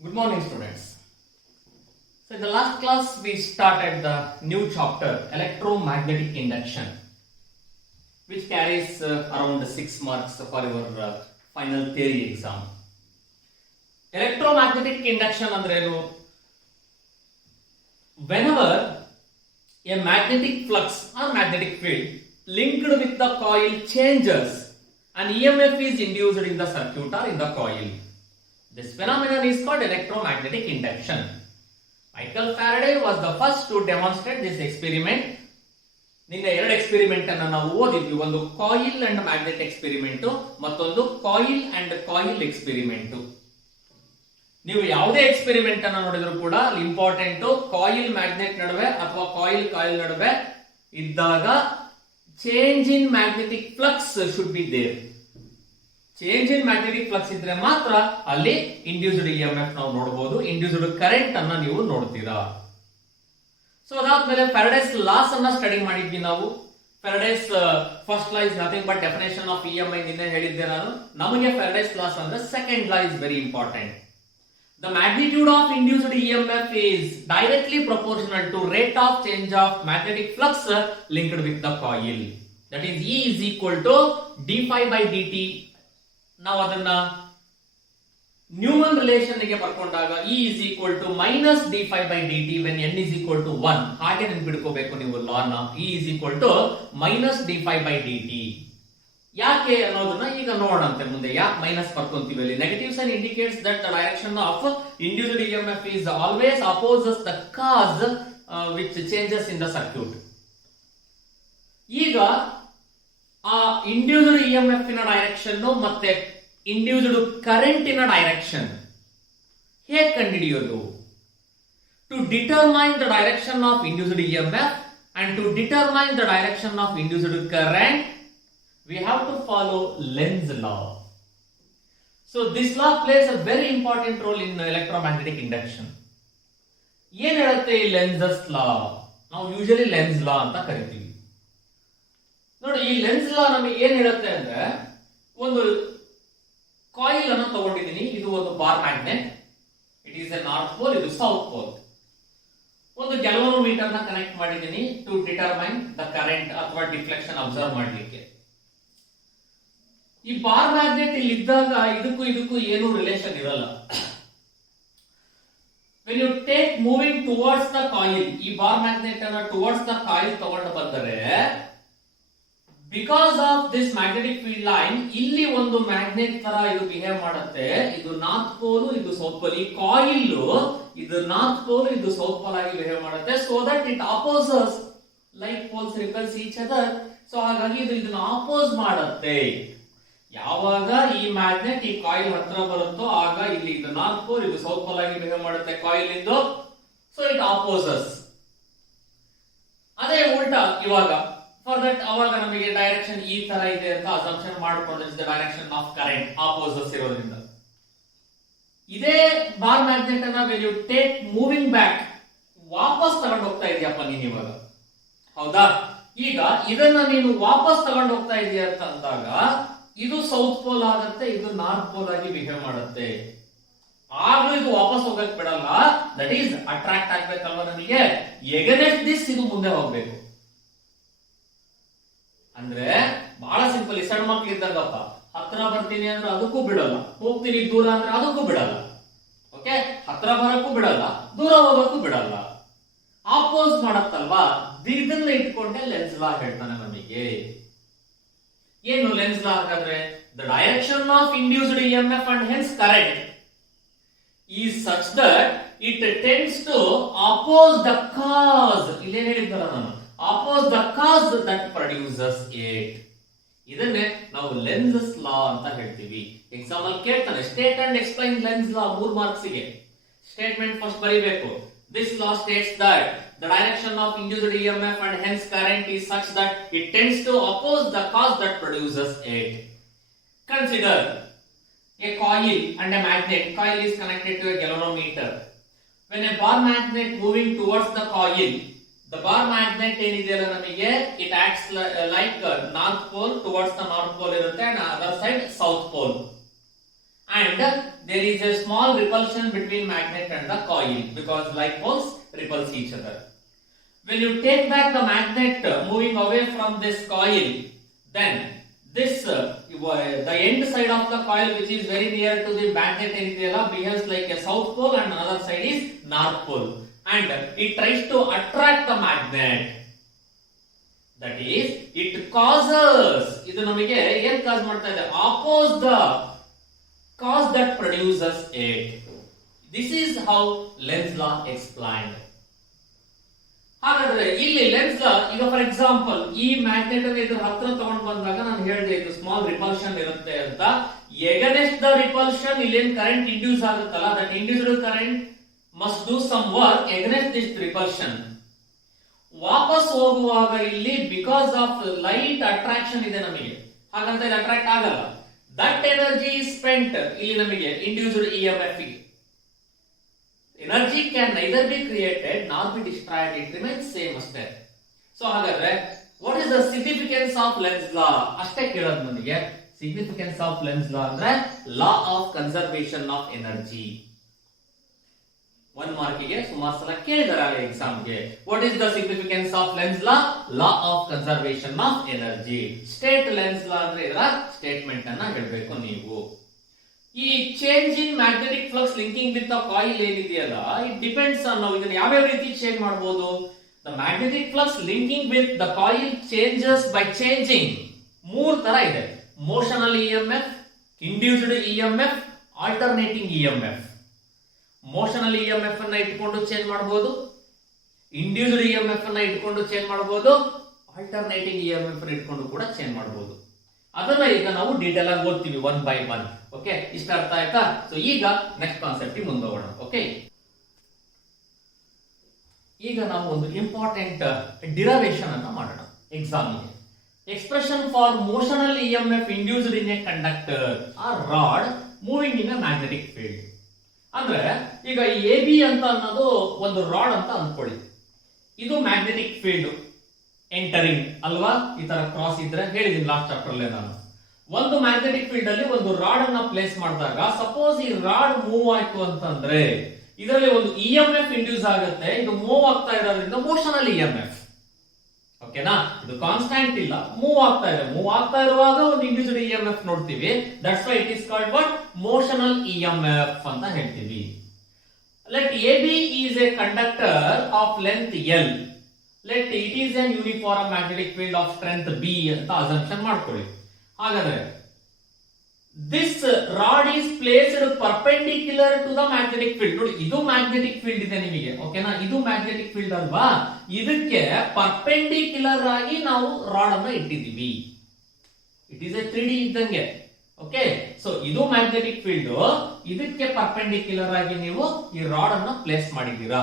Good morning, students. So, in the last class, we started the new chapter, electromagnetic induction, which carries around 6 marks for your final theory exam. Electromagnetic induction andrenu, whenever a magnetic flux or magnetic field linked with the coil changes, an EMF is induced in the circuit or in the coil. This phenomenon is called electromagnetic induction. Michael Faraday was the first to demonstrate this experiment. ನಿನ್ನೆ ಎರಡು experiment ಅನ್ನು ನಾವು ಓದಿದ್ವಿ. ಒಂದು coil and magnet experiment, ಮತ್ತೊಂದು coil and coil experiment. ನೀವು ಯಾವುದೇ experiment ಅನ್ನು ನೋಡಿದ್ರು ಕೂಡ ಅಲ್ಲಿ ಇಂಪಾರ್ಟೆಂಟ್ ಕಾಯಿಲ್ ಮ್ಯಾಗ್ನೆಟ್ ನಡುವೆ ಅಥವಾ ಕಾಯಿಲ್ ಕಾಯಿಲ್ ನಡುವೆ ಇದ್ದಾಗ change in magnetic flux should be there. Change in magnetic flux ಇದ್ರೆ ಮಾತ್ರ ಅಲ್ಲಿ ಇಂಡ್ಯೂಸ್ಡ್ ಇಎಂಎಫ್ ನಾವು ನೋಡಬಹುದು, ಇಂಡ್ಯೂಸ್ಡ್ ಕರೆಂಟ್ ಅನ್ನ ನೀವು ನೋಡ್ತೀರಾ. ಸೊ ಅದಾದ್ಮೇಲೆ ಫ್ಯಾರಡೇಸ್ ಲಾಸ್ ಅನ್ನ ಸ್ಟಡಿ ಮಾಡಿದ್ವಿ ನಾವು. Faraday's first law is nothing but definition of EMI ನಿನ್ನೆ ಹೇಳಿದ್ದೆ ನಾನು. ನಮಗೆ ಫ್ಯಾರಡೇಸ್ ಲಾಸ್ ಅಂದ್ರೆ second law is very important. The magnitude of induced EMF is directly proportional to rate of change of magnetic flux linked with the coil. That is E is equal to d phi by dt. ನಾವು ಅದನ್ನ Neumann relation ಗೆ ಬರ್ಕೊಂಡಾಗ E is equal to minus d phi by dt when n is equal to 1. ಹಾಗೆ ನೆನಪಿಟ್ಕೋಬೇಕು ನೀವು ಲಾನ. E is equal to minus d phi by dt. ಯಾಕೆ ಅನ್ನೋದನ್ನ ಈಗ ನೋಡೋಣಂತೆ ಮುಂದೆ. ಯಾಕೆ ಮೈನಸ್ ಬರ್ಕೊಂತೀವಿ ಅಲ್ಲಿ? Negative sign indicates that the direction of induced EMF is always opposes the cause which changes in the circuit. ಈಗ ಆ ಇಂಡ್ಯೂಸ್ಡ್ ಇಎಂಎಫ್ ಇನ ಡೈರೆಕ್ಷನ್ ಮತ್ತೆ ಇಂಡ್ಯೂಸ್ಡ್ ಕರೆಂಟಿನ ಡೈರೆಕ್ಷನ್ ಹೇಗೆ ಕಂಡುಹಿಡಿಯೋದು? To determine the direction of induced EMF and to determine the direction of induced current we have to follow Lenz's law. So this law plays a very important role in electromagnetic induction. ಏನು ಹೇಳುತ್ತೆ ಈ lens ಲಾ? ನಾವು usually lens law ಅಂತ ಕರಿತೀವಿ. ನೋಡಿ, ಈ lens ಲಾ ನಮಗೆ ಏನ್ ಹೇಳುತ್ತೆ ಅಂದ್ರೆ, ಒಂದು ಕಾಯಿಲ್ ಅನ್ನು ತಗೊಂಡಿದ್ದೀನಿ. ಇದು ಒಂದು bar magnet. It is a north pole, ಇದು ಸೌತ್ ಪೋಲ್. ಒಂದು ಗ್ಯಾಲ್ವನೋಮೀಟರ್ ನ ಕನೆಕ್ಟ್ ಮಾಡಿದ್ದೀನಿ ಟು ಡಿಟರ್ಮೈನ್ ದ ಕರೆಂಟ್ ಅಥವಾ ಡಿಫ್ಲೆಕ್ಷನ್ ಅಬ್ಸರ್ವ್ ಮಾಡಲಿಕ್ಕೆ. ಈ ಬಾರ್ ಮ್ಯಾಗ್ನೆಟ್ ಇಲ್ಲಿ ಇದ್ದಾಗ ಇದಕ್ಕೂ ಏನು ರಿಲೇಷನ್ ಇರಲ್ಲ. When you take moving towards the coil, ಈ ಬಾರ್ ಮ್ಯಾಗ್ನೆಟ್ ಅನ್ನ ಟುವರ್ಡ್ಸ್ ದ ಕಾಯಿಲ್ ತಗೊಂಡು ಬಂದರೆ, because of this magnetic field line ಇಲ್ಲಿ ಒಂದು ಮ್ಯಾಗ್ನೆಟ್ ತರ ಇದು ಬಿಹೇವ್ ಮಾಡುತ್ತೆ. ಇದು ನಾರ್ತ್ ಪೋಲ್, ಇದು ಸೌತ್ ಪೋಲ್. ಈ ಕಾಯಿಲ್ ಇದು ನಾರ್ತ್ ಪೋಲ್, ಇದು ಸೌತ್ ಪೋಲ್ ಆಗಿ ಬಿಹೇವ್ ಮಾಡುತ್ತೆ. So that it opposes like poles repels each other. So ಹಾಗಾಗಿ ಇದು ಇದನ್ನ ಅಪೋಸ್ ಮಾಡುತ್ತೆ. ಯಾವಾಗ ಈ ಮ್ಯಾಗ್ನೆಟ್ ಈ ಕಾಯಿಲ್ ಹತ್ರ ಬರುತ್ತೋ ಆಗ ಇಲ್ಲಿ ಇದು ನಾರ್ತ್ ಪೋಲ್, ಇದು ಸೌತ್ ಪೋಲ್ ಆಗಿ ಬಿಹೇವ್ ಮಾಡುತ್ತೆ ಕಾಯಿಲ್ ಇಂದು. So it opposes. ಅದೇ ಉಲ್ಟಾ ಇವಾಗ ಫಾರ್ ದಟ್ ಅವಾಗ ನಮಗೆ ಡೈರೆಕ್ಷನ್ ಈ ತರ ಇದೆ ಅಂತ ಅಸಂಪ್ಷನ್ ಮಾಡಿಕೊಂಡು the direction of current opposes ಇರೋದ್ರಿಂದ ಇದೇ ಬಾರ್ ಮ್ಯಾಗ್ನೆಟ್ ಅನ್ನ when you take moving back, ವಾಪಸ್ ತಗೊಂಡು ಹೋಗ್ತಾ ಇದೆಯಪ್ಪ ನೀನ್ ಇವಾಗ, ಹೌದಾ? ಈಗ ಇದನ್ನ ನೀನು ವಾಪಸ್ ತಗೊಂಡು ಹೋಗ್ತಾ ಇದೀಯ ಅಂತ ಅಂದಾಗ ಇದು ಸೌತ್ ಪೋಲ್ ಆಗುತ್ತೆ, ಇದು ನಾರ್ತ್ ಪೋಲ್ ಆಗಿ ಬಿಹೇವ್ ಮಾಡುತ್ತೆ. ಆದ್ರೂ ಇದು ವಾಪಸ್ ಹೋಗಕ್ ಬಿಡಲ್ಲ. ದಟ್ ಈಸ್ ಅಟ್ರಾಕ್ಟ್ ಆಗ್ಬೇಕಲ್ವ ನಮಗೆ. ಎಗನೆಸ್ಟ್ ದಿಸ್ ಇದು ಮುಂದೆ ಹೋಗ್ಬೇಕು. ಅಂದ್ರೆ ಬಹಳ ಸಿಂಪಲ್. ಸಣ್ಣ ಮಕ್ಳು ಇದ್ದಂಗಪ್ಪ, ಹತ್ರ ಬರ್ತೀನಿ ಅಂದ್ರೆ ಅದಕ್ಕೂ ಬಿಡಲ್ಲ, ಹೋಗ್ತೀನಿ ದೂರ ಅಂದ್ರೆ ಅದಕ್ಕೂ ಬಿಡಲ್ಲ. ಓಕೆ, ಹತ್ರ ಬರಕ್ಕೂ ಬಿಡಲ್ಲ, ದೂರ ಹೋಗಕ್ಕೂ ಬಿಡಲ್ಲ. ಆಪೋಸ್ ಮಾಡತ್ತಲ್ವಾ? ಇದನ್ನ ಇಟ್ಕೊಂಡೆ ಲೆನ್ಸ್ ಲಾ ಹೇಳ್ತಾನೆ ನಮಗೆ. ಏನು ಲೆನ್ಸ್ ಲಾ ಹಾಗಾದ್ರೆ? The direction of induced EMF and hence current is such that it tends to oppose the cause. ಇಲ್ಲೇನ್ ಹೇಳಿದ್ದಲ್ಲ ನಾನು, oppose the cause that produces it. ಇದನ್ನೇ ನಾವು ಲೆನ್ಸ್ ಲಾ ಅಂತ ಹೇಳ್ತೀವಿ. ಎಕ್ಸಾಮ್ ಅಲ್ಲಿ ಕೇಳ್ತಾನೆ, state and explain Lenz law. 3 marks ಗೆ ಸ್ಟೇಟ್ಮೆಂಟ್ ಫಸ್ಟ್ ಬರೀಬೇಕು. This law states that the direction of induced EMF and hence current is such that it tends to oppose the cause that produces it. Consider a coil and a magnet. Coil is connected to a galvanometer. When a bar magnet moving towards the coil, the bar magnet ಏನಿದೆಯಲ್ಲ ನಮಗೆ, it acts like north pole towards the north pole ಇರುತ್ತೆ and other side south pole. and there is a small repulsion between magnet and the coil because like poles repulse each other. When you take back the magnet moving away from this coil, then this the end side of the coil which is very near to the magnet behaves like a south pole and another side is north pole, and it tries to attract the magnet. That is, it causes, idu namige ಏನು cause ಮಾಡ್ತಾ ಇದೆ, oppose the cause that produces it. This is how Lenz law explained. ಹಾಗಾದ್ರೆ ಇಲ್ಲಿ lens ಲಾ, ಈಗ for example ಈ magnet ಅನ್ನು ಇದ್ರ ಹತ್ರ ತಗೊಂಡು ಬಂದಾಗ ನಾನು ಹೇಳಿದೆ ಇದು ಸ್ಮಾಲ್ ರಿಪಲ್ಷನ್ ಇರುತ್ತೆ ಅಂತ. ಎಗನೆಸ್ಟ್ ದ ರಿಪಲ್ಷನ್ ಇಲ್ಲೇನ್ ಕರೆಂಟ್ ಇಂಡ್ಯೂಸ್ ಆಗುತ್ತಲ್ಲ, that induced current must do some work against this repulsion. ವಾಪಸ್ ಹೋಗುವಾಗ ಇಲ್ಲಿ ಬಿಕಾಸ್ ಆಫ್ ಲೈಟ್ ಅಟ್ರಾಕ್ಷನ್ ಇದೆ ನಮಗೆ, ಹಾಗಂತ ಇದು ಅಟ್ರಾಕ್ಟ್ ಆಗಲ್ಲ. ದಟ್ ಎನರ್ಜಿ ಇಸ್ ಸ್ಪೆಂಟ್ ಇಲ್ಲಿ ನಮಗೆ ಇಂಡ್ಯೂಸ್ಡ್ ಇಎಂಎಫ್ ಗೆ. Energy can neither be created nor be destroyed, it remains same ಅಷ್ಟೇ. ಸೊ ಹಾಗಾದ್ರೆ what is the significance of Lenz law ಅಷ್ಟೇ ಕೇಳೋದು ನನಗೆ. significance of Lenz law ಅಂದ್ರೆ law of conservation of energy. 1 ಮಾರ್ಕಿಗೆ ಸುಮಾರು ಸಲ ಕೇಳಿದಾರೆ ಎಕ್ಸಾಮ್ ಗೆ. what is the significance of Lenz law? law of conservation of energy. State Lenz law ಅಂದ್ರೆ ಇದರ statement ಅನ್ನ ಹೇಳಬೇಕು ನೀವು. ಈ change in magnetic flux linking with the coil ಏನಿದೆಯಲ್ಲ, ಇಟ್ ಡಿಪೆಂಡ್ಸ್ ಆನ್ ನಾವು ಇದನ್ನ ಯಾವ ರೀತಿ ಚೇಂಜ್ ಮಾಡಬಹುದು. The magnetic flux linking with the coil changes by changing. 3 ತರ ಇದೆ: motional EMF, induced EMF, alternating EMF. Motional EMF ಅನ್ನ ಇಟ್ಕೊಂಡು ಚೇಂಜ್ ಮಾಡಬಹುದು, ಇಂಡ್ಯೂಸ್ಡ್ ಇಎಂಎಫ್ ಅನ್ನ ಇಟ್ಕೊಂಡು ಚೇಂಜ್ ಮಾಡಬಹುದು, ಆಲ್ಟರ್ನೇಟಿಂಗ್ ಇಎಂಎಫ್ ಅನ್ನ ಇಟ್ಕೊಂಡು ಕೂಡ ಚೇಂಜ್ ಮಾಡಬಹುದು. ಅದನ್ನ ಈಗ ನಾವು ಡೀಟೇಲ್ ಆಗಿ ಓದ್ತೀವಿ 1 by 1. ಓಕೆ, ಇಷ್ಟ ಅರ್ಥ ಆಯ್ತಾ? ಸೊ ಈಗ ನೆಕ್ಸ್ಟ್ ಕಾನ್ಸೆಪ್ಟ್ ಮುಂದೋಗೋಣ. ಓಕೆ, ಈಗ ನಾವು ಒಂದು ಇಂಪಾರ್ಟೆಂಟ್ ಡಿರೈವೇಶನ್ ಅನ್ನ ಮಾಡೋಣ ಎಕ್ಸಾಮ್ ಗೆ. Expression for motional EMF induced in a conductor or rod moving in a magnetic field. ಅಂದ್ರೆ ಈಗ ಎ ಬಿ ಅಂತ ಅನ್ನೋದು ಒಂದು ರಾಡ್ ಅಂತ ಅಂದ್ಕೊಳ್ಳಿ. ಇದು ಮ್ಯಾಗ್ನೆಟಿಕ್ ಫೀಲ್ಡ್ ಎಂಟರಿಂಗ್ ಅಲ್ವಾ, ಈ ತರ ಕ್ರಾಸ್ ಇದ್ರೆ ಹೇಳಿದೀನಿ ಲಾಸ್ಟ್ ಚಾಪ್ಟರ್ ಅಲ್ಲೇ ನಾನು. ಒಂದು ಮ್ಯಾಗ್ನೆಟಿಕ್ ಫೀಲ್ಡ್ ಅಲ್ಲಿ ಒಂದು ರಾಡ್ ಅನ್ನ ಪ್ಲೇಸ್ ಮಾಡಿದಾಗ ಸಪೋಸ್ ಈ ರಾಡ್ ಮೂವ್ ಆಯ್ತು ಅಂತಂದ್ರೆ ಇದರಲ್ಲಿ ಒಂದು ಇಎಂಎಫ್ ಇಂಡ್ಯೂಸ್ ಆಗುತ್ತೆ. ಇದು ಮೂವ್ ಆಗ್ತಾ ಇರೋದ್ರಿಂದ ಮೋಷನಲ್ ಇಎಂಎಫ್. ಓಕೆನಾ, ಇದು ಕಾನ್ಸ್ಟೆಂಟ್ ಇಲ್ಲ, ಮೂವ್ ಆಗ್ತಾ ಇದೆ. ಮೂವ್ ಆಗ್ತಾ ಇರುವಾಗ ಒಂದು ಇಂಡ್ಯೂಸ್ಡ್ ಇಎಂಎಫ್ ನೋಡ್ತೀವಿ. That's why it is called what, motional EMF ಅಂತ ಹೇಳ್ತೀವಿ. Let A B is a conductor of length L. Let it is an uniform magnetic field of strength B ಅಂತ assumption ಮಾಡ್ಕೊಳ್ಳಿ. ಹಾಗಾದ್ರೆ this rod is placed perpendicular to the magnetic field. ನೋಡಿ, ಇದು magnetic field ಇದೆ ನಿಮಗೆ, ಓಕೆನಾ, ಇದು magnetic field ಅಲ್ವಾ. ಇದಕ್ಕೆ ಪರ್ಪೆಂಡಿಕ್ಯುಲರ್ ಆಗಿ ನಾವು ರಾಡ್ ಅನ್ನ ಇಟ್ಟಿದ್ದೀವಿ. ಇಟ್ ಈಸ್ ಎ 3D ಇದ್ದಂಗೆ. ಓಕೆ, ಸೊ ಇದು ಮ್ಯಾಗ್ನೆಟಿಕ್ ಫೀಲ್ಡ್, ಇದಕ್ಕೆ ಪರ್ಪೆಂಡಿಕ್ಯುಲರ್ ಆಗಿ ನೀವು ಈ ರಾಡ್ ಅನ್ನ ಪ್ಲೇಸ್ ಮಾಡಿದ್ದೀರಾ.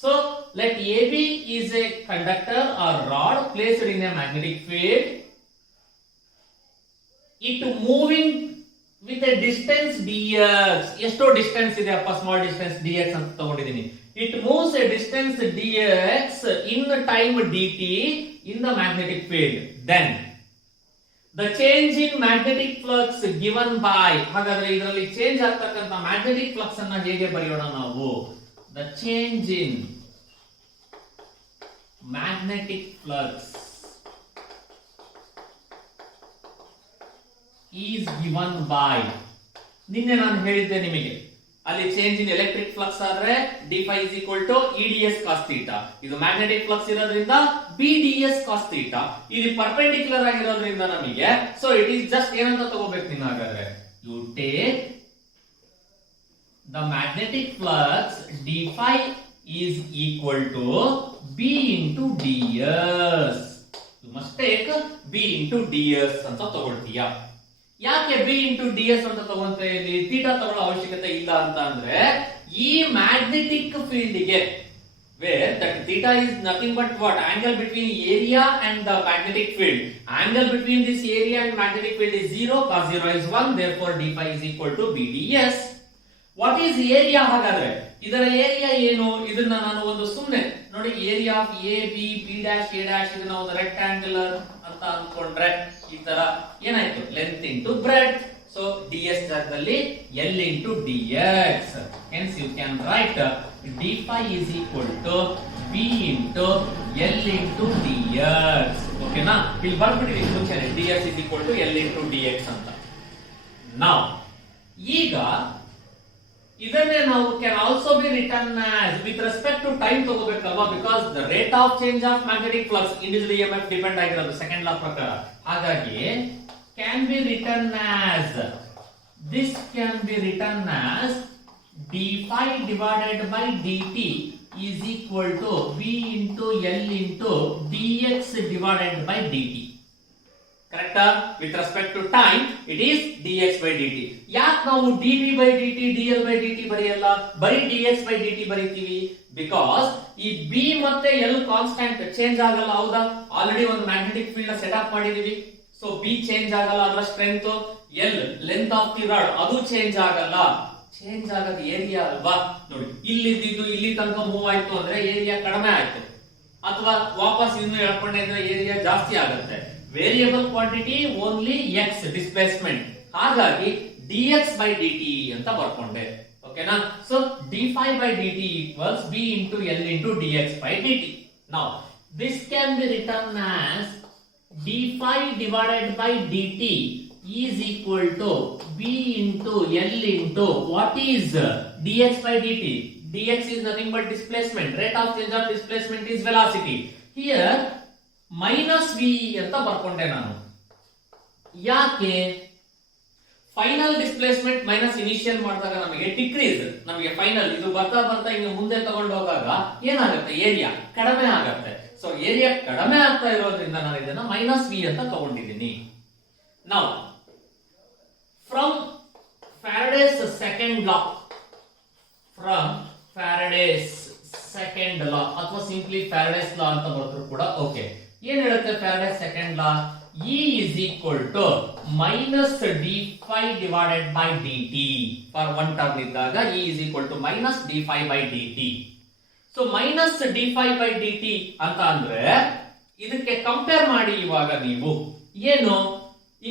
So let AB is a conductor or rod placed in a magnetic field. It moving with a distance dx. ಎಷ್ಟು ಡಿಸ್ಟೆನ್ಸ್ ಇದೆ ಅಪ್ಪ? ಸ್ಮಾಲ್ ಡಿಸ್ಟೆನ್ಸ್ dx ಅಂತ ತಗೊಂಡಿದ್ದೀನಿ. It moves a distance dx in the time dt in the magnetic field. Then the change in magnetic flux given by, ಹಾಗಾದ್ರೆ ಇದರಲ್ಲಿ change ಆಗ್ತಕ್ಕಂತ magnetic flux ಅನ್ನ ಹೇಗೆ ಬರೆಯೋಣ ನಾವು? The change in magnetic flux is given by, ನಿನ್ನೆ ನಾನು ಹೇಳಿದ್ದೆ ನಿಮಗೆ, ಅಲ್ಲಿ ಚೇಂಜ್ ಇನ್ ಎಲೆಕ್ಟ್ರಿಕ್ ಫ್ಲಕ್ಸ್ ಆದ್ರೆ d phi is equal to EDS cos theta. ಇದು ಮ್ಯಾಗ್ನೆಟಿಕ್ ಫ್ಲಕ್ಸ್ ಇರೋದ್ರಿಂದ BDS cos theta. ಇದು ಪರ್ಪೆಂಡಿಕ್ಯುಲರ್ ಆಗಿರೋದ್ರಿಂದ ನಮಗೆ, ಸೊ ಇಟ್ ಈಸ್ ಜಸ್ಟ್ ಏನಂತ ತಗೋಬೇಕು ನೀನು? ಹಾಗಾದ್ರೆ you take the magnetic flux d phi is equal to b into ds. You must take b into ds ಅಂತ ತಗೊಳ್ತೀಯಾ? ಯಾಕೆ b into ds ಅಂತ ತಗೊಂತ ಇಲ್ಲಿ ಥೀಟಾ ತಗೊಳ್ಳೋ ಅವಶ್ಯಕತೆ ಇಲ್ಲ ಅಂತ ಅಂದ್ರೆ, ಈ ಮ್ಯಾಗ್ನೆಟಿಕ್ ಫೀಲ್ಡ್ ಗೆ where that theta is nothing but what, angle between area and the magnetic field. Angle between this area and magnetic field is 0, cos 0 is 1, therefore d phi is equal to bds. What is area? ಹಾಗಾದ್ರೆ ಇದರ area ಏನು? ಇದನ್ನ ನಾನು ಒಂದು ಸುಮ್ಮನೆ ನೋಡಿ, area of A B be dash A dash ಇದನ್ನ ಒಂದು ರೆಕ್ಟಾಂಗ್ಯುಲರ್ ಅಂತ ಅನ್ಕೊಂಡ್ರೆ ಈ ತರ ಏನಾಯ್ತು? Length into breadth. So ds ಜಾಗದಲ್ಲಿ l into dx. Hence you can write d phi is equal to b into l into dx. ಓಕೆನಾ? ಇಲ್ಲಿ ಬರ್ಬಿಟ್ಟಿದೆ ಮುಂಚೆನೆ ds is equal to l into dx ಅಂತ. Now ಈಗ ಇದನ್ನೇ ನಾವು can also be written as with respect to time ತಗೋಬೇಕಲ್ವಾ, because the rate of change of magnetic flux individual EMF depend ಆಗಿರೋದು second ಲಾ ಪ್ರಕಾರ. ಹಾಗಾಗಿ can be written as this can be written as d phi divided by dt is equal to v into l into dx divided by dt. ಕರೆಕ್ಟಾ? With respect to time it is dx by dt. ಯಾಕೆ ನಾವು dt by dt dl by dt ಬರೆಯಲ್ಲ, ಬರೀ dx by dt ಬರೀತೀವಿ? Because ಈ b ಮತ್ತೆ l constant change ಆಗಲ್ಲ, ಹೌದಾ? Already ಒಂದು magnetic field set up ಮಾಡಿದೀವಿ. ಸೊ b ಚೇಂಜ್ ಆಗಲ್ಲ, ಅದರ strength, l length of the rod ಅದು ಚೇಂಜ್ ಆಗಲ್ಲ. ಚೇಂಜ್ ಆಗೋದು ಏರಿಯಾ ಅಲ್ವಾ? ನೋಡಿ, ಇಲ್ಲಿದ್ದು ಇಲ್ಲಿ ತನಕ ಮೂವ್ ಆಯ್ತು ಅಂದ್ರೆ ಏರಿಯಾ ಕಡಿಮೆ ಆಯ್ತು, ಅಥವಾ ವಾಪಸ್ ಇನ್ನು ಎಳ್ಕೊಂಡೆ ಅಂದ್ರೆ ಏರಿಯಾ ಜಾಸ್ತಿ ಆಗುತ್ತೆ. Variable quantity only x displacement, ಹಾಗಾಗಿ dx by dt ಅಂತ ಬರ್ಕೊಂಡೆ. ಓಕೆನಾ? So d phi by dt equals b into l into dx by dt. Now this can be written as d phi divided by dt is equal to b into l into what is dx by dt. dx is nothing but displacement. Rate of change of displacement is velocity. Here minus V ಅಂತ ಬರ್ಕೊಂಡೆ ನಾನು. ಯಾಕೆ? Final displacement minus initial ಮಾಡಿದಾಗ ನಮಗೆ decrease, ನಮಗೆ final ಇದು ಬರ್ತಾ ಬರ್ತಾ ಇನ್ನು ಮುಂದೆ ತಗೊಂಡು ಹೋದಾಗ ಏನಾಗುತ್ತೆ? ಏರಿಯಾ ಕಡಿಮೆ ಆಗುತ್ತೆ. ಸೊ ಏರಿಯಾ ಕಡಿಮೆ ಆಗ್ತಾ ಇರೋದ್ರಿಂದ ನಾನು ಇದನ್ನ ಮೈನಸ್ ವಿ ಅಂತ ತಗೊಂಡಿದ್ದೀನಿ. Now from Faraday's second law, from Faraday's second ಲಾ ಅಥವಾ ಸಿಂಪ್ಲಿ ಫ್ಯಾರಡೇಸ್ ಲಾ ಅಂತ ಬರೆದ್ರು ಕೂಡ ಓಕೆ. ಏನ್ ಹೇಳುತ್ತೆ Faraday's second law? E is equal to minus d phi divided by dt. For one term ಇದ್ದಾಗ E is equal to minus d phi by dt. So minus d phi by dt ಅಂತ ಅಂದ್ರೆ ಇದಕ್ಕೆ compare ಮಾಡಿ. ಇವಾಗ ನೀವು ಏನು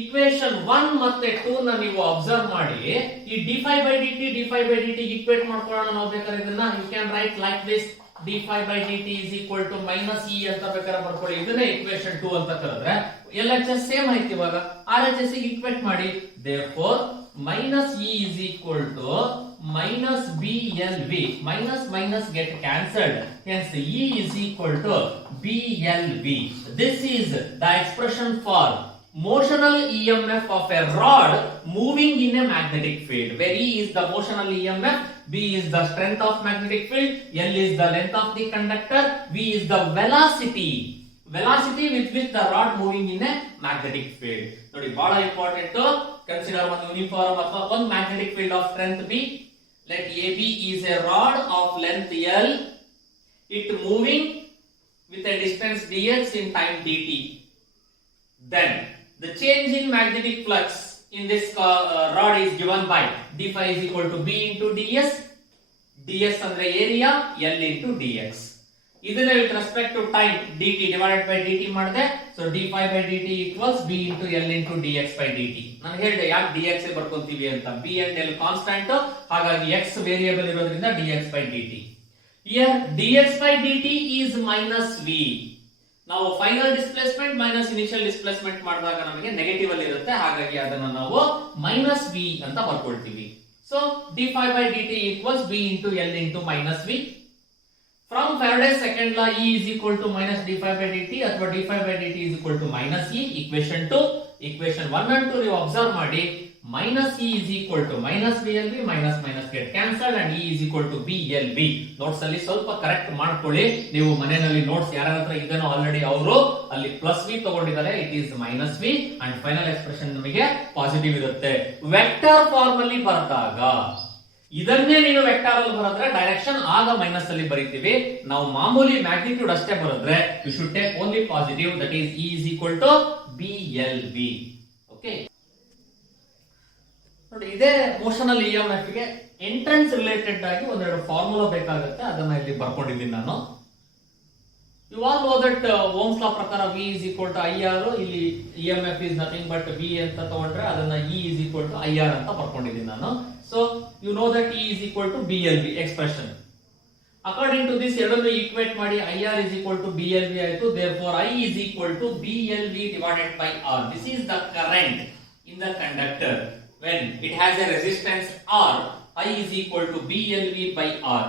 equation 1 ಮತ್ತೆ 2 ನ ನೀವು ಅಬ್ಸರ್ವ್ ಮಾಡಿ, ಈ d phi by dt equate ಮಾಡ್ಕೊಳ್ಳೋಣ ನಾವು. ಬೇಕಾದ್ರೆ ಇದನ್ನ you can write like this, d phi by dt is equal to minus e ಅಂತ ಬೇಕಾದ್ರೆ ಬರ್ಕೊಳ್ಳಿ. ಇದನ್ನೇ ಇಕ್ವೇಶನ್ 2 ಅಂತ ಕರೆದ್ರೆ LHS ಸೇಮ್ ಆಯ್ತು. ಇವಾಗ RHS ಗೆ ಈಕ್ವೇಟ್ ಮಾಡಿ. therefore minus e is equal to minus blv, minus minus get cancelled, hence e is equal to blv. this is the expression for motional EMF of a rod moving in a magnetic field, where E is the motional EMF, B is the strength of magnetic field, L is the length of the conductor, V is the velocity with which the rod moving in a magnetic field. ನೋಡಿ, ಬಹಳ important. Consider ಒಂದು uniform ಅಥವಾ ಒಂದು magnetic field of strength B. Let AB is a rod of length L, it moving with a distance dx in time dt. Then the change in magnetic flux in this rod is given by d phi is equal to b into ds. ds ಅಂದ್ರೆ area, l into dx. ಇದನ್ನ with respect to time dt divided by dt ಮಾಡಿದೆ. So d phi by dt equals b into l into dx by dt. ನಾನು ಹೇಳಿದೆ ಯಾಕೆ dx ಬರ್ಕೊಂತೀವಿ ಅಂತ. b and l constant, ಹಾಗಾಗಿ x variable ಇರೋದ್ರಿಂದ dx by dt. Here dx by dt is minus v. ನಾವು final displacement minus initial displacement ಮಾಡಿದಾಗ ನಮಗೆ negative ಅಲ್ಲಿ ಇರುತ್ತೆ, ಹಾಗಾಗಿ ಅದನ್ನು ನಾವು ಮೈನಸ್ ವಿ ಅಂತ ಬರ್ಕೊಳ್ತೀವಿ. So d phi by dt equals b into l into minus v. From Faraday's second law, E is equal to minus d phi by dt ಅಥವಾ d phi by dt is equal to minus E. Equation 2, equation 1 and 2 ನೀವು observe ಮಾಡಿ. minus E is equal to minus BLV, minus minus get cancelled and E is equal to BLV. Notes ಅಲ್ಲಿ ಸ್ವಲ್ಪ correct ಮಾಡ್ಕೊಳ್ಳಿ. ನೀವು ಮನೆಯಲ್ಲಿ notes ಯಾರ ಹತ್ರ ಇದನ್ನು ಆಲ್ರೆಡಿ ಅವರು ಅಲ್ಲಿ ಪ್ಲಸ್ ವಿ ತಗೊಂಡಿದ್ದಾರೆ, it is minus V and final expression ನಮಗೆ ಪಾಸಿಟಿವ್ ಇರುತ್ತೆ. ವೆಕ್ಟರ್ ಫಾರ್ಮ್ ಅಲ್ಲಿ ಬರೆದಾಗ ಇದನ್ನೇ ನೀವು ವೆಕ್ಟರ್ ಅಲ್ಲಿ ಬರೆದ್ರೆ ಡೈರೆಕ್ಷನ್ ಆಗ ಮೈನಸ್ ಅಲ್ಲಿ ಬರೀತೀವಿ. ನಾವು ಮಾಮೂಲಿ ಮ್ಯಾಗ್ನಿಟ್ಯೂಡ್ ಅಷ್ಟೇ ಬರೆದ್ರೆ you should take only positive, that is E is equal to BLV. Okay, ನೋಡಿ ಇದೇ ಮೋಷನಲ್ EMF ಗೆ ಎಂಟ್ರೆನ್ಸ್ ರಿಲೇಟೆಡ್ ಆಗಿ ಒಂದೆರಡು ಫಾರ್ಮುಲಾ ಬೇಕಾಗುತ್ತೆ, ಅದನ್ನ ಇಲ್ಲಿ ಬರ್ಕೊಂಡಿದ್ದೀನಿ ನಾನು. You all know that Ohm's law ಪ್ರಕಾರ V is equal to IR, ಇಲ್ಲಿ EMF is nothing but V ಅಂತ ತಗೊಂಡ್ರೆ ಅದನ್ನ E is equal to IR ಅಂತ ಬರ್ಕೊಂಡಿದ್ದೀನಿ ನಾನು. So you know that E is equal to BLV expression. According to this ಎರಡನ್ನು equate ಮಾಡಿ IR is equal to BLV ಆಯಿತು. Therefore I is equal to BLV divided by R. This is the current in the conductor. When it has a resistance R, I is equal to BLV by R.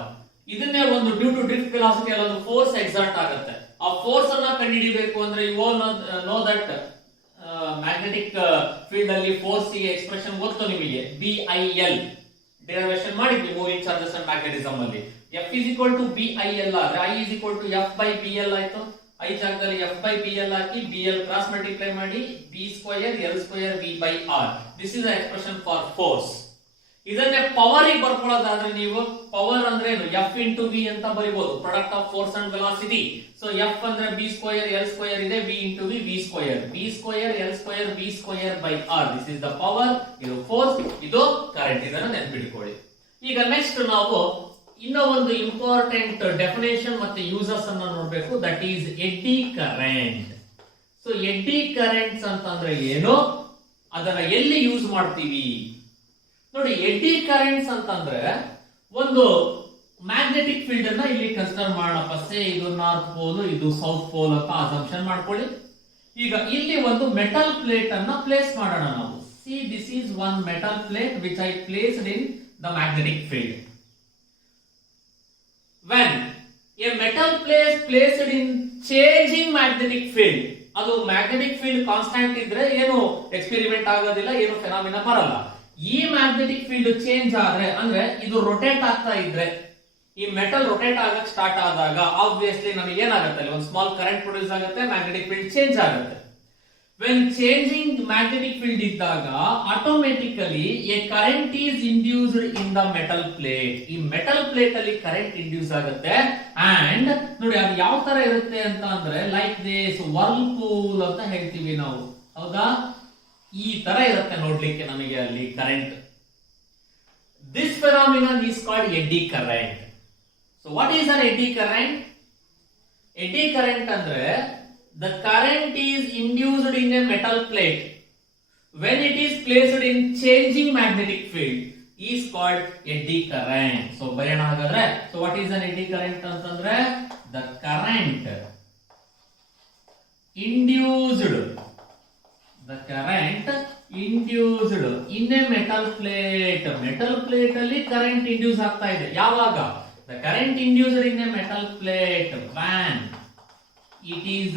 ಇದನ್ನೇ ಒಂದು due to drift velocity ಅಲ್ಲಿ ಒಂದು force exert ಆಗುತ್ತೆ. ಆ force ಅನ್ನ ಕಂಡುಹಿಡಿಯಬೇಕು ಅಂದ್ರೆ you all know that magnetic field ಅಲ್ಲಿ ಫೋರ್ಸ್ ಗೆ ಎಕ್ಸ್ಪ್ರೆಷನ್ ಗೊತ್ತು ನಿಮಗೆ, BIL ಡೆರಿವೇಶನ್ ಮಾಡಿದ್ವಿ ಮೂವಿಂಗ್ ಚಾರ್ಜಸ್ ಅಂಡ್ ಮ್ಯಾಗ್ನೆಟಿಸಮ್ ಅಲ್ಲಿ. F is equal to BIL ಆದ್ರೆ I is equal to F by BL ಆಯ್ತು. I ಜಾಗದಲ್ಲಿ F by BL hockey BL cross multiply ಮಾಡಿ B square L square V by R. This is the expression for force. ಇದನ್ನೇ power ಗೆ ಬರ್ಕೊಳ್ಳೋದಾದ್ರೆ ನೀವು power ಅಂದ್ರೆ ಏನು, F into V ಅಂತ ಬರಿಬಹುದು, product of force and velocity. So F ಅಂದ್ರೆ B square L square ಇದೆ, V into V, V square, B square L square V square by R. This is the power, ಇದು force, ಇದು current. ಇದನ್ನ ನೆನಪಿಟ್ಕೊಳ್ಳಿ. ಈಗ next ನಾವು ಇನ್ನೂ ಒಂದು ಇಂಪಾರ್ಟೆಂಟ್ ಡೆಫಿನೇಷನ್ ಮತ್ತೆ ಯೂಸಸ್ ಅನ್ನ ನೋಡಬೇಕು, that is eddy current. So eddy currents ಅಂತಂದ್ರೆ ಏನು, ಅದನ್ನ ಎಲ್ಲಿ ಯೂಸ್ ಮಾಡ್ತೀವಿ ನೋಡಿ. ಎಡ್ಡಿ ಕರೆಂಟ್ಸ್ ಅಂತಂದ್ರೆ ಒಂದು ಮ್ಯಾಗ್ನೆಟಿಕ್ ಫೀಲ್ಡ್ ಅನ್ನ ಇಲ್ಲಿ ಕನ್ಸಿಡರ್ ಮಾಡೋಣ. ಸೇ ಇದು ನಾರ್ತ್ ಪೋಲ್, ಇದು ಸೌತ್ ಪೋಲ್ ಅಂತ ಅಸಂಪ್ಷನ್ ಮಾಡ್ಕೊಳ್ಳಿ. ಈಗ ಇಲ್ಲಿ ಒಂದು ಮೆಟಲ್ ಪ್ಲೇಟ್ ಅನ್ನ ಪ್ಲೇಸ್ ಮಾಡೋಣ ನಾವು. See this is one metal plate which I placed in the magnetic field. When a metal plate placed in changing magnetic field, ಅದು ಮ್ಯಾಗ್ನೆಟಿಕ್ ಫೀಲ್ಡ್ ಕಾನ್ಸ್ಟೆಂಟ್ ಇದ್ರೆ ಏನು ಎಕ್ಸ್ಪೆರಿಮೆಂಟ್ ಆಗೋದಿಲ್ಲ, ಏನು ಫೆನಾಮಿನಾ ಬರಲ್ಲ. ಈ ಮ್ಯಾಗ್ನೆಟಿಕ್ ಫೀಲ್ಡ್ ಚೇಂಜ್ ಆದ್ರೆ ಅಂದ್ರೆ ಇದು ರೊಟೇಟ್ ಆಗ್ತಾ ಇದ್ರೆ, ಈ ಮೆಟಲ್ ರೊಟೇಟ್ ಆಗಕ್ ಸ್ಟಾರ್ಟ್ ಆದಾಗ ಆಬ್ವಿಯಸ್ಲಿ ನಮಗೆ ಏನಾಗುತ್ತೆ, ಅಲ್ಲಿ ಒಂದು ಸ್ಮಾಲ್ ಕರೆಂಟ್ ಪ್ರೊಡ್ಯೂಸ್ ಆಗುತ್ತೆ, ಮ್ಯಾಗ್ನೆಟಿಕ್ ಫೀಲ್ಡ್ ಚೇಂಜ್ ಆಗುತ್ತೆ. When changing magnetic field ಇದ್ದಾಗ automatically a current is induced in the metal plate. ಈ ಮೆಟಲ್ ಪ್ಲೇಟ್ ಅಲ್ಲಿ ಕರೆಂಟ್ ಇಂಡ್ಯೂಸ್ ಆಗುತ್ತೆ. ಅಂಡ್ ನೋಡಿ ಅದು ಯಾವ ತರ ಇರುತ್ತೆ ಅಂತ ಅಂದ್ರೆ ಲೈಕ್ ದಿಸ್ ವರ್ಲ್ಪೂಲ್ ಅಂತ ಹೇಳ್ತೀವಿ ನಾವು, ಹೌದಾ? ಈ ತರ ಇರುತ್ತೆ ನೋಡ್ಲಿಕ್ಕೆ ನಮಗೆ ಅಲ್ಲಿ current. This phenomenon is called eddy current. So what is an eddy current? Eddy current ಅಂದ್ರೆ the current is induced in a metal plate when it is placed in changing magnetic field is called eddy current. So ಬರೆಯೋಣ ಹಾಗಾದ್ರೆ. So what is an eddy current ಅಂತಂದ್ರೆ the current induced in a metal plate. metal plate ಅಲ್ಲಿ current induce ಆಗ್ತಾ ಇದೆ. ಯಾವಾಗ? the current induced in a metal plate when it is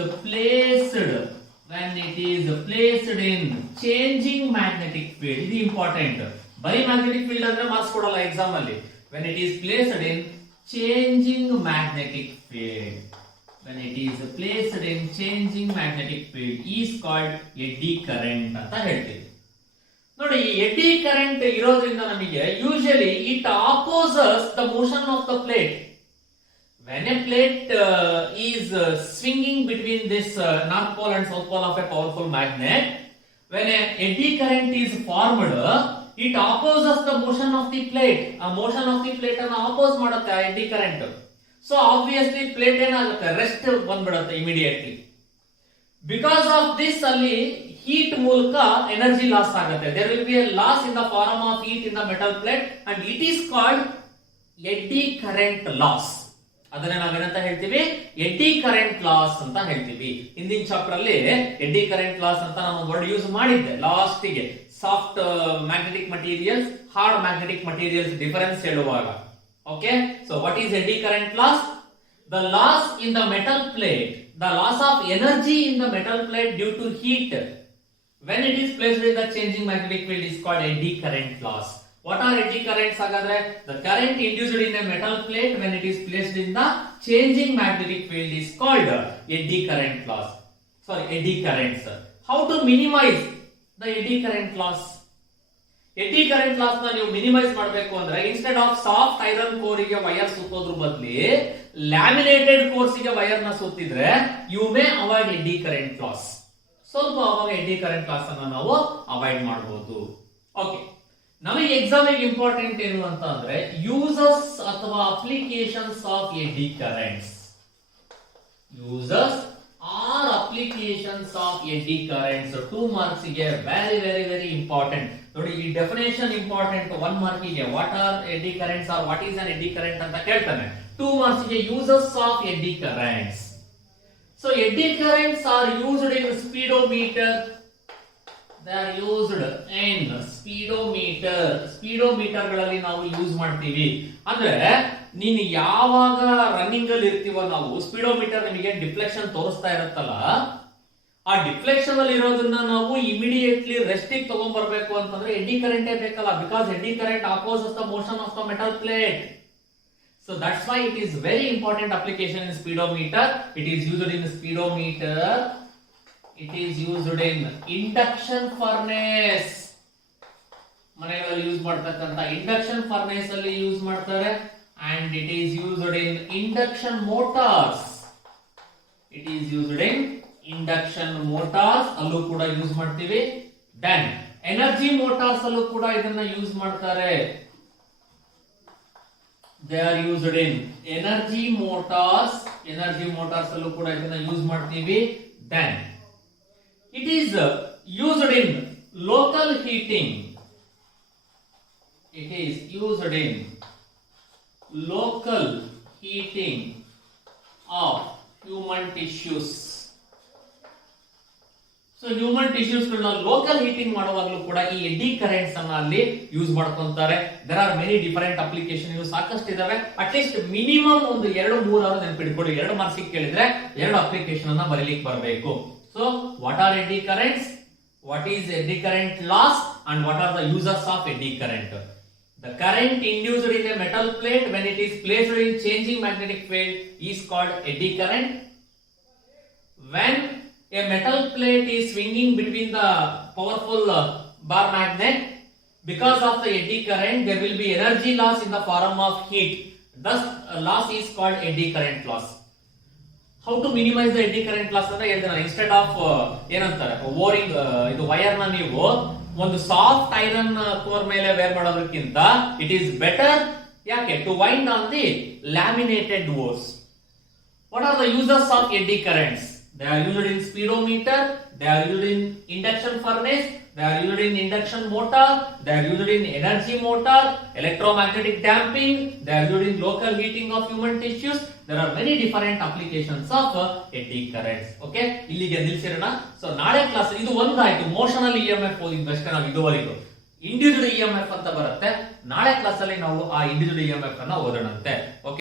placed in changing magnetic field. ಇದು important. ಬರೀ magnetic field ಅಂದ್ರೆ marks ಕೊಡಲ್ಲ exam ಅಲ್ಲಿ. when it is placed in changing magnetic field, is called eddy current ಅಂತ ಹೇಳ್ತೀವಿ. ನೋಡಿ ಈ eddy current ಇರೋದ್ರಿಂದ ನಮಗೆ usually it opposes the motion of the plate. When a plate is swinging between this north pole and south pole of a powerful magnet, when a eddy current is formed, it opposes the motion of the plate. A motion of the plate ಅನ್ನು oppose ಮಾಡುತ್ತೆ ಆ eddy current. So obviously plate ಏನಾಗುತ್ತೆ, rest ಬಂದ್ಬಿಡುತ್ತೆ immediately. Because of this ಅಲ್ಲಿ heat ಮೂಲಕ energy loss ಆಗುತ್ತೆ. There will be a loss in the form of heat in the metal plate and it is called eddy current loss. ಅದನ್ನ ನಾವೇನಂತ ಹೇಳ್ತೀವಿ, eddy current loss ಅಂತ ಹೇಳ್ತೀವಿ. ಹಿಂದಿನ chapter ಅಲ್ಲಿ ಎಡ್ಡಿ ಕರೆಂಟ್ ಲಾಸ್ ಅಂತ ನಾನು ವರ್ಡ್ ಯೂಸ್ ಮಾಡಿದ್ದೆ ಲಾಸ್ಟ್ ಗೆ, soft magnetic materials, hard magnetic materials difference ಹೇಳುವಾಗ. Okay, so what is eddy current loss? The loss in the metal plate, the loss of energy in the metal plate due to heat when it is placed in the changing magnetic field is called eddy current loss. What are eddy currents hagadre? The current induced in a metal plate when it is placed in the changing magnetic field is called eddy current loss. Sorry, eddy currents. How to minimize the eddy current loss? Eddy current loss na ನೀವು minimize ಮಾಡಬೇಕು ಅಂದ್ರೆ instead of soft iron core ಗೆ wire ಸುತ್ತೋದ್ರ ಬದಲಿ laminated core ಗೆ wire ನ ಸುತ್ತಿದ್ರೆ you may avoid eddy current loss. ಸ್ವಲ್ಪ ಅವಾಗ eddy current loss ಅನ್ನು ನಾವು ಅವಾಯ್ಡ್ ಮಾಡಬಹುದು. ಓಕೆ, ನಮಗೆ ಎಕ್ಸಾಮ್ ಇಂಪಾರ್ಟೆಂಟ್ ಏನು ಅಂತ ಅಂದ್ರೆ ಯೂಸಸ್ ಅಥವಾ applications of eddy currents. uses or applications of eddy currents. 2 marks ಗೆ very important. ನೋಡಿ ಈ ಡೆಫಿನೇಷನ್ ಇಂಪಾರ್ಟೆಂಟ್. 1 mark ಗೆ what are eddy currents are what is an eddy current ಅಂತ ಕೇಳ್ತಾನೆ. 2 marks ಗೆ uses of eddy currents. So eddy currents are used in speedometer. They are used in speedometer. Speedometer ಗಳಲ್ಲಿ ನಾವು use ಮಾಡ್ತೀವಿ. ಅಂದ್ರೆ ನೀನು ಯಾವಾಗ ರನ್ನಿಂಗ್ ಅಲ್ಲಿ ಇರ್ತೀವೋ ನಾವು ಸ್ಪೀಡೋಮೀಟರ್ ನಿಮಗೆ ಡಿಫ್ಲೆಕ್ಷನ್ ತೋರಿಸ್ತಾ ಇರುತ್ತಲ್ಲ, ಆ ಡಿಫ್ಲೆಕ್ಷನ್ ಅಲ್ಲಿ ಇರೋದನ್ನ ನಾವು ಇಮಿಡಿಯೇಟ್ಲಿ ರೆಸ್ಟ್ ಗೆ ತಗೊಂಡ್ ಬರ್ಬೇಕು ಅಂತಂದ್ರೆ ಎಡ್ಡಿ ಕರೆಂಟೇ ಬೇಕಲ್ಲ, because eddy current opposes the motion of the metal plate. So that's why it is very important application in speedometer. It is used in speedometer. It is used in induction furnace. ಮನೆಗಳಲ್ಲಿ use ಮಾಡ್ತಕ್ಕಂತ induction furnace ಅಲ್ಲಿ use ಮಾಡ್ತಾರೆ. And it is used in induction motors. It is used in induction motors ಅಲ್ಲೂ ಕೂಡ use ಮಾಡ್ತೀವಿ. Then energy motors ಅಲ್ಲೂ ಕೂಡ ಇದನ್ನ use ಮಾಡ್ತಾರೆ. They are used in energy motors. Energy motors ಅಲ್ಲೂ ಕೂಡ ಇದನ್ನ ಯೂಸ್ ಮಾಡ್ತೀವಿ. Then it is used in local heating. It is used in local heating of human tissues. So human tissues ಗಳನ್ನ local heating ಮಾಡುವಾಗಲೂ ಕೂಡ ಈ eddy currents ಅನ್ನ ಅಲ್ಲಿ ಯೂಸ್ ಮಾಡ್ಕೊಂತಾರೆ. There are many different application ಇವು ಸಾಕಷ್ಟು ಇದಾವೆ. ಅಟ್ಲೀಸ್ಟ್ ಮಿನಿಮಮ್ ಒಂದು 2-3 ಅವರು ನೆನಪಿಟ್ಕೊಳ್ಳಿ. 2 ಮಾರ್ಕ್ಸ್ ಕೇಳಿದ್ರೆ 2 ಅಪ್ಲಿಕೇಶನ್ ಅನ್ನ ಬರೀಲಿಕ್ಕೆ ಬರಬೇಕು. So what are eddy currents, what is eddy current loss, and what are the uses of eddy current? The current induced in a metal plate when it is placed in changing magnetic field is called eddy current. When a metal plate is swinging between the powerful bar magnet, because of the eddy current there will be energy loss in the form of heat. Thus loss is called eddy current loss. How to minimize the eddy current loss ಅಂತ ಹೇಳ್ತಾರೆ. Instead of ಏನಂತಾರೆ ಓರಿಂಗ್ ಇದು wire ನ ನೀವು ಒಂದು soft iron core ಮೇಲೆ wire ಮಾಡೋದಕ್ಕಿಂತ it is better ಯಾಕೆ to wind on the laminated cores. What are the uses of eddy currents? They are used in speedometer, they are used in induction furnace, they are used in induction motor, they are used in energy motor, electromagnetic damping, they are used in local heating of human tissues. There are many different applications of eddy currents. Okay, ಇಲ್ಲಿಗೆ ನಿಲ್ಲಿಸಿರೋಣ. So ನಾಳೆ class ಇದು ಒಂದಾಯ್ತು, ಮೋಷನಲ್ EMF ಓದಿದ್ದಷ್ಟೇ ನಾವು ಇದುವರೆಗೂ. Individual EMF ಅಂತ ಬರುತ್ತೆ. ನಾಳೆ class ಅಲ್ಲಿ ನಾವು ಆ ಇಂಡಿವಿಜುವಲ್ EMF ಅನ್ನ ಓದೋಣಂತೆ. ಓಕೆ.